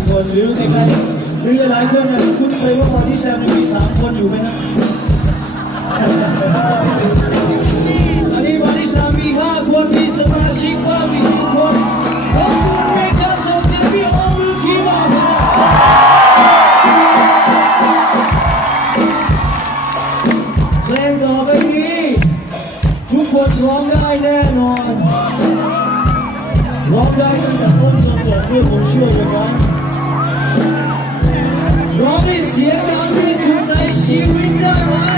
4 คนหรือใครๆหรือหลายคนนะคุณเคยว่าบอดี้แซมมี3 คนอยู่ไหมนะอันนี้บอดี้แซมมี5 คนมีสมาชิกว่ามีทุกคนขอบคุณเมกาส่งศิลปินออกมือคีย์บอร์ดเพลงต่อไปนี้ทุกคนร้องได้แน่นอนร้องได้ตั้งแต่ต้นจนจบด้วยผมเชื่อเลยครับร้องให้เสียงดังที่สุดในชีวิตได้ไหม